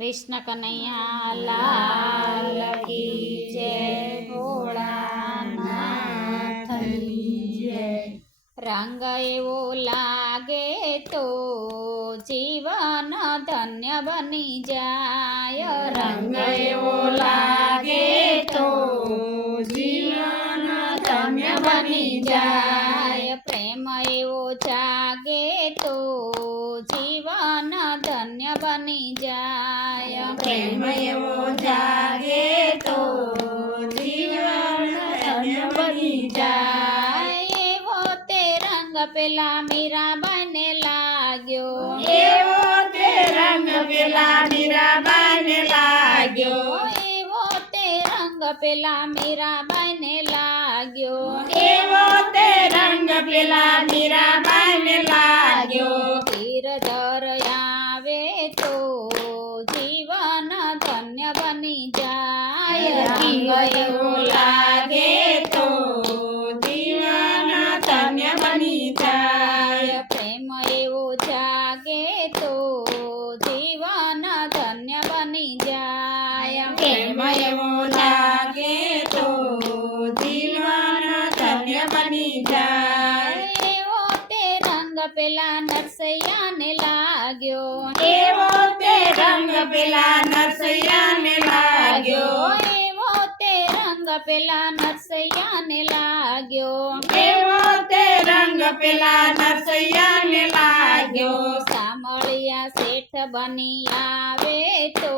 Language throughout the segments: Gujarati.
કૃષ્ણ કનૈયા લાલ કી જય, ભોળાનાથની જય। રંગ એવો લાગે તો જીવન ધન્ય બની જાય, રંગ એવો લાગે તો જીવન ધન્ય બની જાય। પ્રેમ એવો જાગે તો જીવન ધન્ય બની જાય। પ્રેમ એવો જાગે તો જીવન ધન્ય બની જાય। એવો તે રંગ પેલા મીરાબાઈને લાગ્યો, એવો તે રંગ પેલા મીરાબાઈને લાગ્યો, એવો તે રંગ પેલા મીરાબાઈને લાગ્યો। એવો તે રંગ પેલા મીરાબાઈને લાગ્યો। ધીરધર આવે તો જીવન ધન્ય બની જાય। રંગ એવો લાગે તો જીવન ધન્ય બની જાય। પ્રેમ એવો જાગે તો જીવન ધન્ય બની જાય। પ્રેમ એવો લાગે તો જીવન ધન્ય બની જાય। એવો તે રંગ પેલા નરસૈયાને લાગ્યો, એવો તે રંગ પેલા નરસૈયાને લાગ્યો, એવો તે રંગ પેલા નરસૈયાને લાગ્યો। એવો તે રંગ પેલા નરસૈયાને લાગ્યો। સામળિયા શેઠ બની આવે તો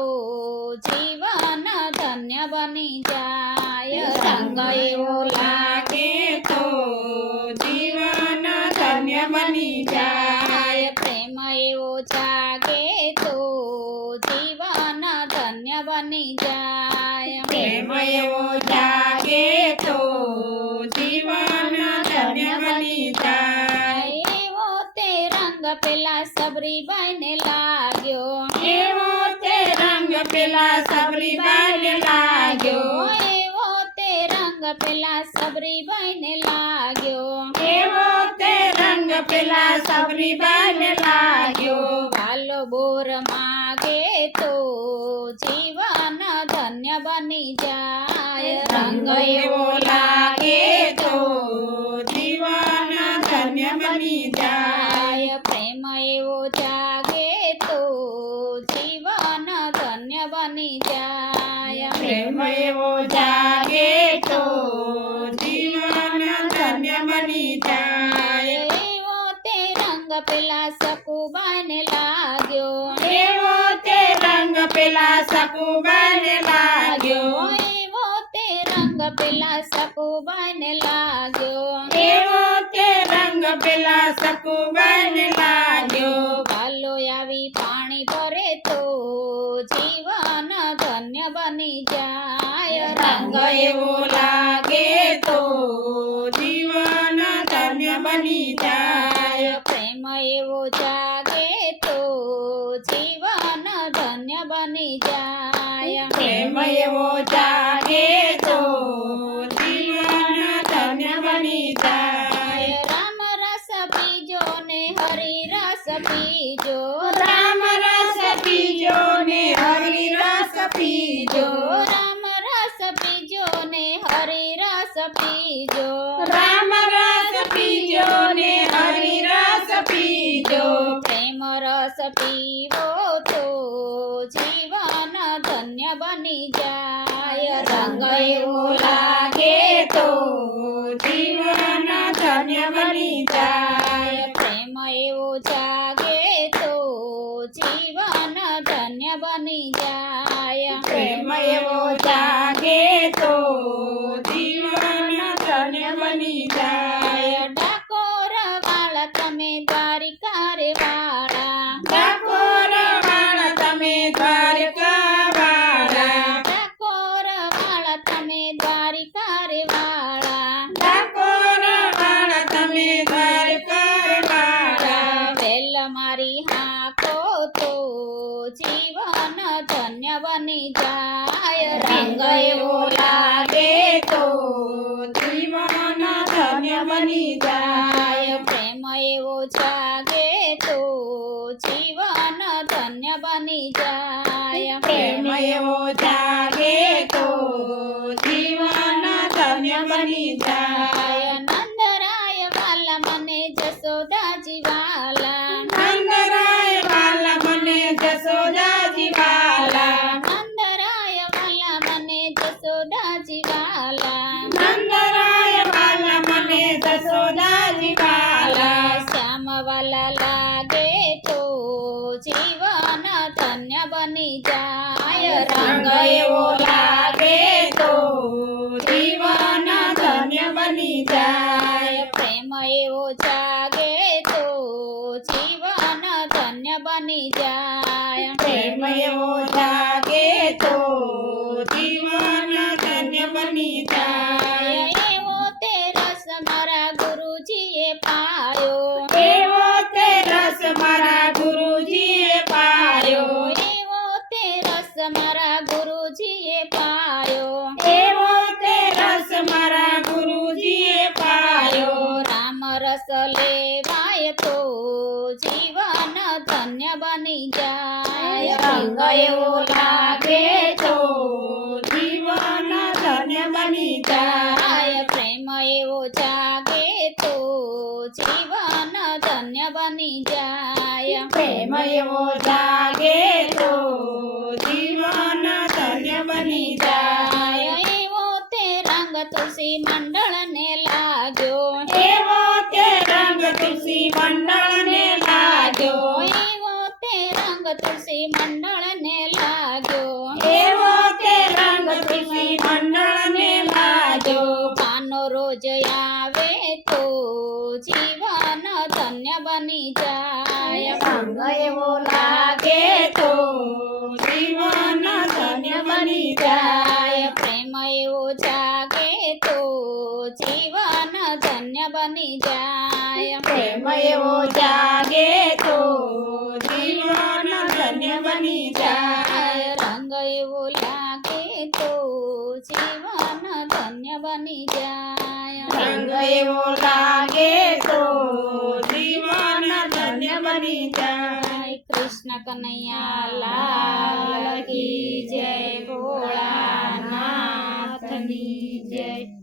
જીવન ધન્ય બની જાય। રંગ એવો લાગે તો જીવન ધન્ય બની જાય। પ્રેમ એવો જાગે તો જીવન ધન્ય બની જાય। પ્રેમ એવો જાગે તો જીવન ધન્ય બની જાય। એવો તે રંગ પેલા સબરીબાઈને લાગ્યો, એવો તે રંગ પેલા સબરીબાઈને લાગ્યો, એવો તે રંગ પેલા સબરીબાઈને લાગ્યો। એવો તે રંગ પેલા સબરીબાઈને લાગ્યો। વાલો બોર માગે તો જીવન ધન્ય બની જાય। રંગ એવો લાગે તો જીવન ધન્ય બની જાય। પ્રેમ એવો જાગે તો જીવન ધન્ય બની જાય। પ્રેમ એવો જાગે તો જીવન ધન્ય બની જાય। એવો તે રંગ પેલા સકુબાઈને લાગ્યો, એવો તે રંગ પેલા સકુબાઈને લાગ્યો, એવો તે રંગ પેલા સકુબાઈને લાગ્યો। એવો તે રંગ પેલા સકુબાઈને લાગ્યો। વાલો આવી પાણી ભરે તો જીવન ધન્ય બની જાય। રંગ એવો લાગે તો જીવન ધન્ય બની જાય। પ્રેમ એવો જાગે તો જીવન ધન્ય બની જાય। પ્રેમ એવો જાગે તો જીવન ધન્ય બની જાય। રામ રસ પીજો ને હરિ રસ પીજો, રામ રસ પીજો ને હરિ રસ પીજો, રામ રસ પીજો ને હરિ રસ પીજો। રામ રસ પીજો ને હરિ રસ પીજો। પ્રેમ રસ પીવો તો જીવન ધન્ય બની જાય। રંગ એવો લાગે તો જીવન ધન્ય બની જાય। પ્રેમ એવો જાગે તો જીવન ધન્ય બની જાય। પ્રેમ એવો જાગે તો જીવન ધન્ય બની જાય। ડાકોર વાળા તમે દ્વારિકા રે વાળા, ડાકોર વાળા તમે દ્વારકા વાળા, ડાકોર વાળા તમે દ્વારિકા રે વાળા। ડાકોર વાળા તમે દ્વારકા વાળા। વેલ મારી હાકો તો જીવન ધન્ય બની જાય। રંગ એવો લાગે તો જીવન ધન્ય બની જાય। પ્રેમ એવો જાગે તો જીવન ધન્ય બની બની જાય પ્રેમ એવો જાગે તો જીવન ધન્ય બની જાય નંદરાય વાલા મને જસોદાજી વાલા નંદરાય વાલા મને જસોદાજી વાલા નંદરાય વાલા મને જસોદાજી વાલા નંદરાય વાલા મને જસોદાજી વાલા શ્યામ વાલા લાગે તો જીવન ધન્ય બની જાય રંગ એવો લાગે તો જીવન ધન્ય બની જાય પ્રેમ એવો જાગે તો જીવન ધન્ય બની જાય પ્રેમ એવો જાગે તો જીવન ધન્ય બની જાય એવો તે રસ મારા ગુરુજીએ પાયો એવો તે રસ મારા ગુરુજીએ પાયો એવો તે રસ મારા ગુરુજીએ પાયો એવો તે રસ મારા ગુરુજીએ પાયો રામ રસ લેવાય તો જીવન ધન્ય બની જાય રંગ એવો લાગે તો જીવન ધન્ય બની જાય પ્રેમ એવો જાગે તો જીવન ધન્ય બની જાય પ્રેમ એવો જાગે તો જીવન ધન્ય બની જાય એવો તે રંગ તુલસી મંડળ ને લાગ્યો એવો તે રંગ તુલસી મંડળ ને લાગ્યો એવો તે રંગ તુલસી મંડળ ને લાગ્યો એવો તે રંગ તુલસી મંડળ ને લાગ્યો પાનો રોજ આવે તો જીવન ધન્ય બની જાય રંગ એવો લાગે તો જીવન ધન્ય બની જાય પ્રેમ એવો જાગે તો જીવન ધન્ય બની જાય પ્રેમ એવો જાગે તો જીવન ધન્ય બની જાય રંગ એવો લાગે તો જીવન ધન્ય બની જાય રંગ એવો લાગે તો જીવન ધન્ય બની જાય કૃષ્ણ કનૈયા લાલ કી જય ભોળાનાથની જય